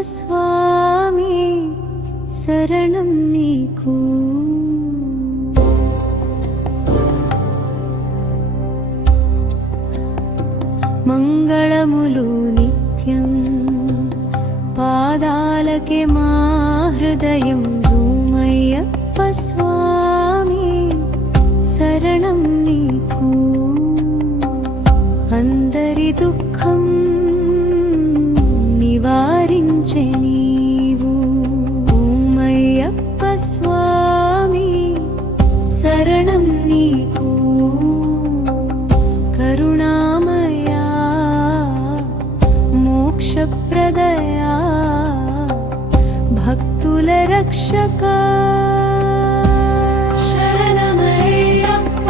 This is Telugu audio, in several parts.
స్వామి శరణం నీకు. మంగళములు నిత్యం పాదాలకే మా హృదయం. జూమయ్యప్ప స్వామి శరణం నీకు. అందరి దుఃఖం నివారించే నీవు. జూమయ్యప్ప స్వామి శరణం నీకు. కరుణామయా మోక్షప్రదయా భక్తుల రక్షక. శరణమయ్యప్ప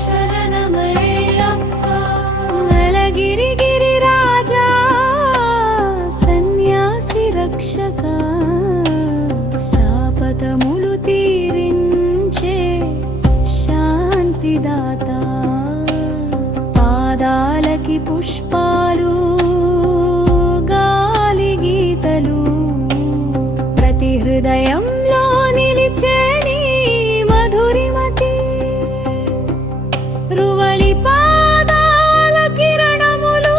శరణమయ్యప్ప. నలగిరి గిరిరాజా సన్యాసి రక్షక. శాపదములు తీరించే శాంతిదాత. పాదాలకి పుష్పాలు గాలి గీతలు. ప్రతి హృదయంలో నిలిచే నీ మధురిమతి. రువళి పాదాల కిరణములు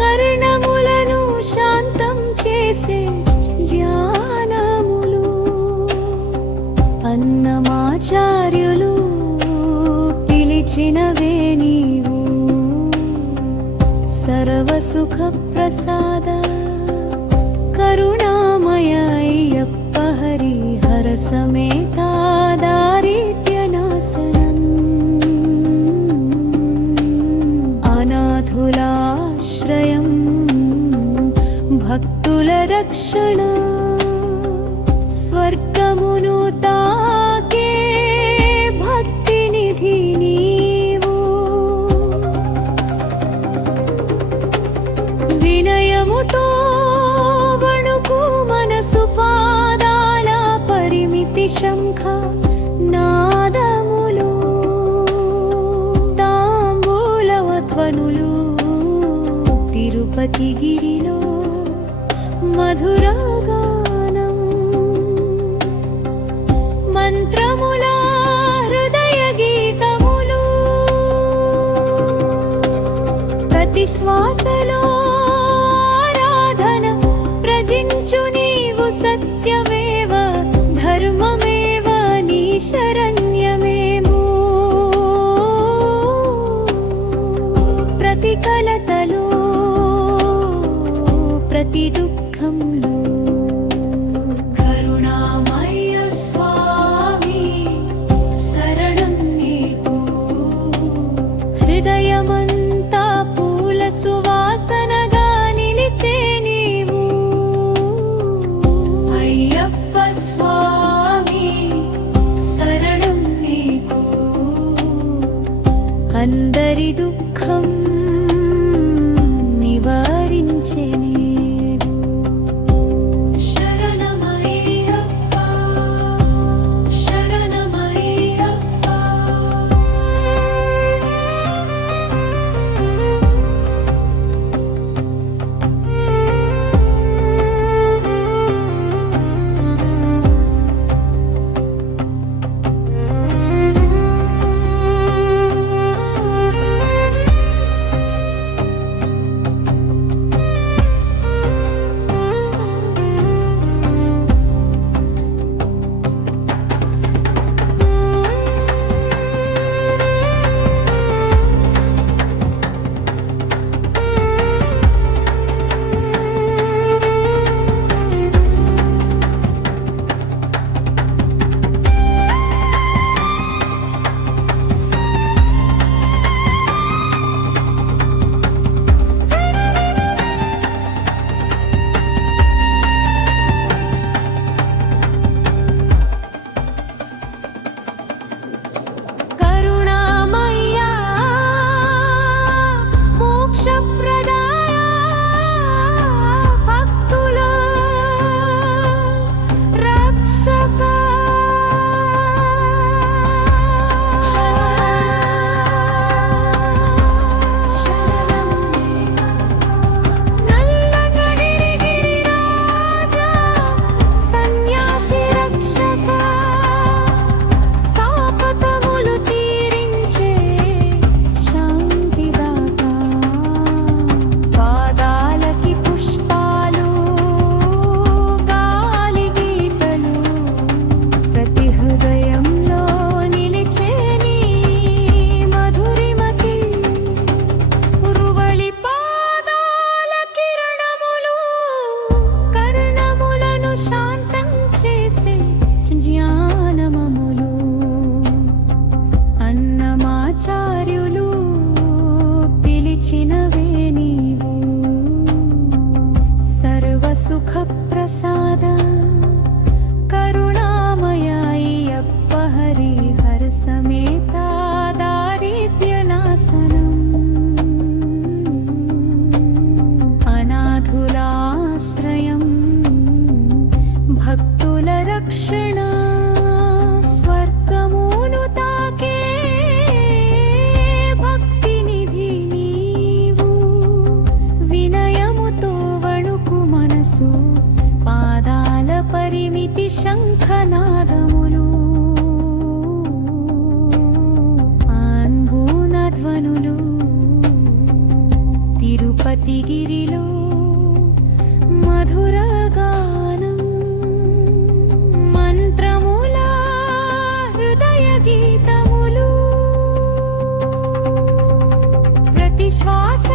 కర్ణములను శాంతం చేసే జ్ఞానములు. అన్నమాచార్యులు పిలిచినవే నీవు. సర్వసుఖ ప్రసాద కరుణామయ అయ్యప్ప హరిహర సమేత దారిద్ర్యనాశనం. అనాథులాశ్రయం భక్తుల రక్షణ. స్వర్గమును తాకే భక్తి నిధి నీవు. వినయముతో వణుకు మనసు పాదాల పరిమితి శంఖ నాదములు. తాంబూలవధ్వనులు తిరుపతి గిరిలో మధురగానం. మంత్రముల హృదయ గీతములు. ప్రతి శ్వాసలో ఆరాధన ప్రజించు నీవు. సత్యమేవ ధర్మమేవ నీ శరణ్యమేమో. ప్రతి కలతలో ప్రతి దుఃఖంలో కరుణామయ స్వామి శరణం నీకు. హృదయమంతా పూల సువాసనగా నిలిచే నీవు. అయ్యప్ప స్వామి శరణం నీకు. అందరి దుఃఖం నివారించే నీవు. తిరుపతిగిరిలో మధుర గానం మంత్రముల హృదయ గీతములు ప్రతి శ్వాస